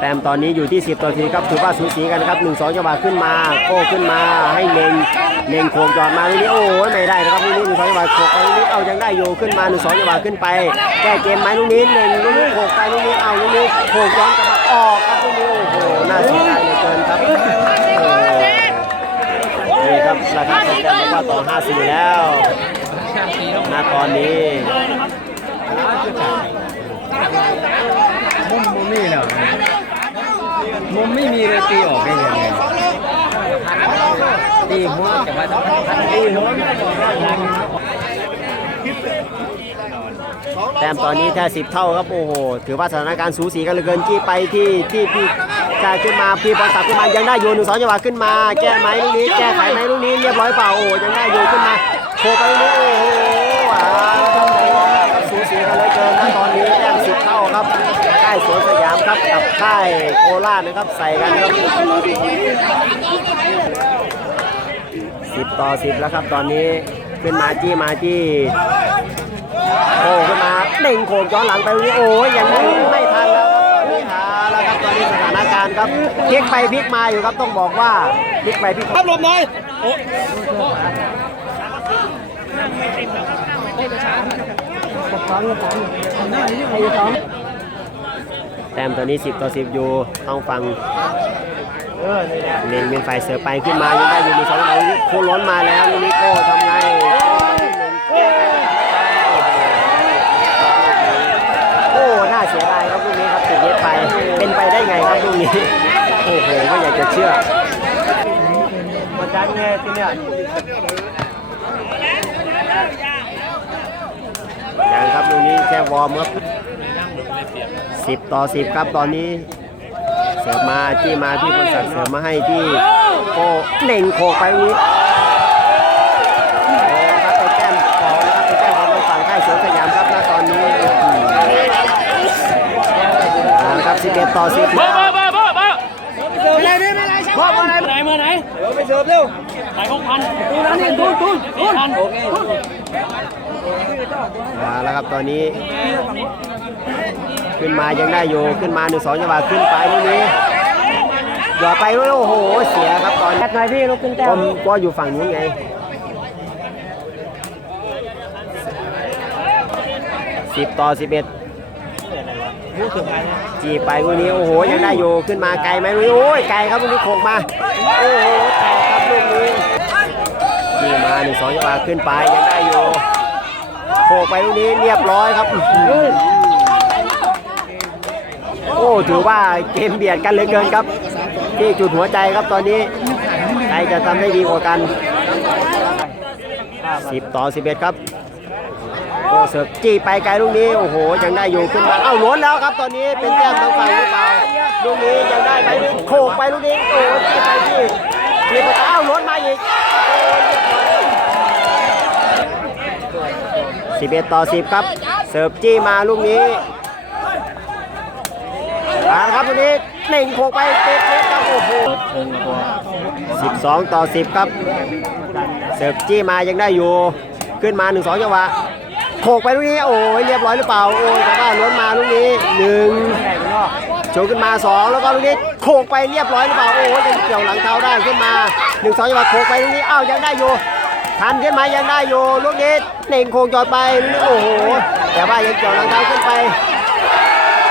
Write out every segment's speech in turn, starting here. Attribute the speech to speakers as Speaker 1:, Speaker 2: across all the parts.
Speaker 1: แต้มตอนนี้อยู่ที่ 10 ต่อ4ครับถือว่าสูสีกันครับ 1 2จังหวะขึ้นมาโก้ขึ้นมาให้เน่งเน่งโขงจอดมาลูกนี้โอ้ยไม่ได้นะครับลูกนี้หนึ่งสองจังหวะโขกไปลูกนี้เอายังได้อยู่ขึ้นมา1 2จังหวะขึ้นไป แก้เกมไหมลูกนี้เน่งลูกนี้โขกไปลูกนี้เอาลูกนี้โขกย้อนกลับมาออกครับลูกนี้โอ้โหน่าเสียดายเหลือเกินครับโอ้นี่ครับราคาแต้มบอกว่าต่อ5-4แล้วณตอนนี้
Speaker 2: มุมมุมนี่แล้ว มุมไม่มีเลยตีออกได้ยังไงตีหัวแต่ว่าตีหัว
Speaker 1: แต้มตอนนี้แค่สิบเท่าครับโอ้โหถือว่าสถานการณ์สูสีกันเหลือเกินที่ไปที่ที่พี่ชายขึ้นมาพี่บอลสับขึ้นมายังได้อยู่หนึ่งสองจังหวะขึ้นมา แก้ไหมลูกนี้แก้ไขไหมลูกนี้เรียบร้อยเปล่าโอ้ยังได้อยู่ขึ้นมาโคไปลูกนี้โอ้โหอ่าครับสูสีกันเหลือเกินนะตอนนี้แต้มสิบเท่าครับค่ายสวนสยาม ครับกับค่ายโคราชนะครับ ใส่กันครับสิบต่อสิบแล้วครับ ตอนนี้ขึ้นมาจี้มาจี้โอ้ขึ้นมาเด้งโขงย้อนหลังไปตรงนี้โอ้ยยังไม่ไม่ทันแล้วครับตอนนี้หาแล้วครับตอนนี้สถานการณ์ครับพลิกไปพลิกมาอยู่ครับต้องบอกว่าพลิกไปพลิกมา
Speaker 2: ครับหลบหน่อยโอ้
Speaker 1: แต้มตอนนี้ 10 ต่อ 10 อยู่ต้องฟังเน้นเป็นฝ่ายเสือไปขึ้นมายังได้อยู่มีสองไหนโคล้นมาแล้วลูกนิโก้ทำไงโอ้น่าเสียดายครับลูกนี้ครับติดเน็ตไปเป็นไปได้ไงครับลูกนี้โอ้โหไม่อยากจะเชื่อมาจังไงที่เนี่ยยังครับลูกนี้แค่วอร์มครับ สิบต่อสิบครับตอนนี้ เสิร์ฟมาจี้มาที่คนสักดิ์เสิร์ฟมาให้ที่โก้เน่งโขกไปตรงนี้โอ้ครับไปแก้มของนะครับไปแก้มของทางฝั่งค่ายสวนสยามครับณตอนนี้เอาละครับ11ต่อ10แล้ว
Speaker 2: อะไรนี่ไม่ไรใช่ไหมอะไรไหนมาไหนเดี๋ยวไปเสิร์ฟเร็วไหนหกพันตูนั้นนี่ตูนตูนตูนพันโอเค
Speaker 1: เอาละครับตอนนี้ ขึ้นมายังได้อยู่ขึ้นมาหนึ่งสองจังหวะขึ้นไปตรงนี้หยอดไปโอ้โห เสียครับตอน
Speaker 2: แอดหน่อยพี่ลูกขึ้นแต้
Speaker 1: ผมมก็อยู่ฝั่งนู้นไง สิบต่อสิบเอ็ด
Speaker 2: รู้สึกไงเนี่ย
Speaker 1: จีบไปลูกนี้โอ้โหยังได้อยู่ขึ้นมาไกลไหมลูกนี้โอ้ยไกลครับลูกนี้โขกมาโอ้โหแตกครับลูกนี้จีมาหนึ่งสองจังหวะขึ้นไปยังได้อยู่โขกไปลูกนี้เรียบร้อยครับอื้อหือโอ้ ถือว่าเกมเบียดกันเหลือเกินครับ ที่จุดหัวใจครับตอนนี้ใครจะทำได้ดีกว่ากัน 10 ต่อ 11 ครับโอ้เสิร์ฟจี้ไปไกลลูกนี้โอ้โหยังได้อยู่ขึ้นมาเอ้าล้นแล้วครับตอนนี้เป็นแต้มทางฝั่งหรือเปล่าลูกนี้ยังได้ไหมโขกไปลูกนี้โอ้จี้ไปที่มีประตูเอ้าล้นมาอีก11 ต่อ 10 ครับ เสิร์ฟจี้มาลูกนี้ เอาลครับลูกนี้เน่งโขกไปติดเน็ตครับโอ้โห12 ต่อ 10 ครับ เสิร์ฟจี้มายังได้อยู่ขึ้นมา 1 2จังหวะโขกไปลูกนี้โอ้ยเรียบร้อยหรือเปล่าโอ้ยแต่ว่าล้วนมาลูกนี้หนึ่งโชว์ขึ้นมา 2 แล้วก็ลูกนี้โขกไปเรียบร้อยหรือเปล่าโอ้ยยังเกี่ยวหลังเท้าได้ขึ้นมา1 2จังหวะโขกไปลูกนี้อ้าวยังได้อยู่ทันขึ้นมายังได้อยู่ลูกนี้เน่งโขกจอดไปโอ้โหแต่ว่ายังเกี่ยวหลังเท้าขึ้นไป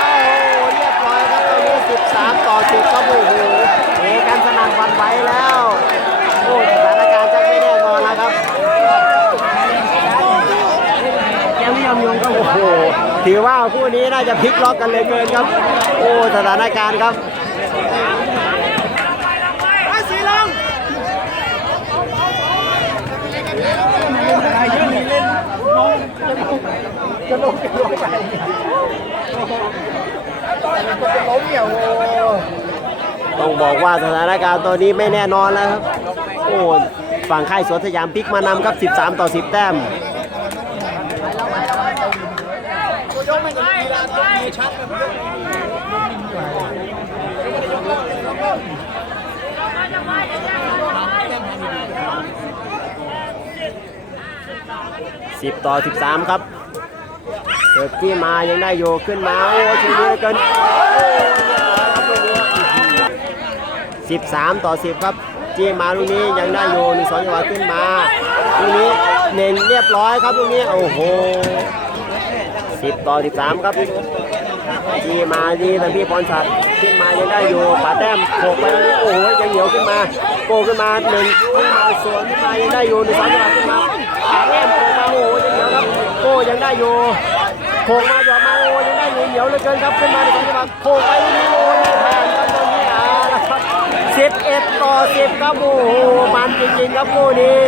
Speaker 1: โอ้โหเรียบร้อยครับตอนนี้13 ต่อ 10ครับ โอ้โหเอกันสนั่นหวันไหวแล้วโอ้สถานการณ์จะไม่แน่นอนแล้วครับยังไม่ยอมยงก็โอ้โหถือว่าคู่นี้น่าจะพลิกล็อกกันเลยเกินครับ โอ้สถานการณ์ครับ
Speaker 2: สีลง
Speaker 1: ต้องบอกว่าสถานการณ์ตอนนี้ไม่แน่นอนแล้วครับโอ้ฝั่งค่ายสวนสยามพลิกมานำครับ 13 ต่อ 10 แต้มสิบต่อสิบสามครับเกิดที่มายังได้อยู่ขึ้นมา โอ้ชุดนี้เหลือเกินโอ้เรียบร้อยครับลูกนี้ 13 ต่อ 10 ครับจีมาลูกนี้ยังได้อยู่หนึ่งสองจังหวะขึ้นมาลูกนี้เน้นเรียบร้อยครับลูกนี้โอ้โห10 ต่อ 13 ครับจีมาดีทางพี่พรศักดิ์ขึ้นมายังได้อยู่ป่าแต้มโขกไปโอ้โหยังเหนียวขึ้นมาโกขึ้นมาหนึ่งขึ้นมาสวนขึ้นมายังได้อยู่หนึ่งสองจังหวะขึ้นมาป่าแต้มโขกมาโอ้โหยังเหนียวครับโกยังได้อยู่โขกมาหยอดมาโอ้ยังได้อยู่เหนียวเหลือเกินครับขึ้นมาหนึ่งสองจังหวะโขกไปลูกนี้โอ้โห 11 ต่อ 10 ครับโอ้โหมันจริงๆครับคู่นี้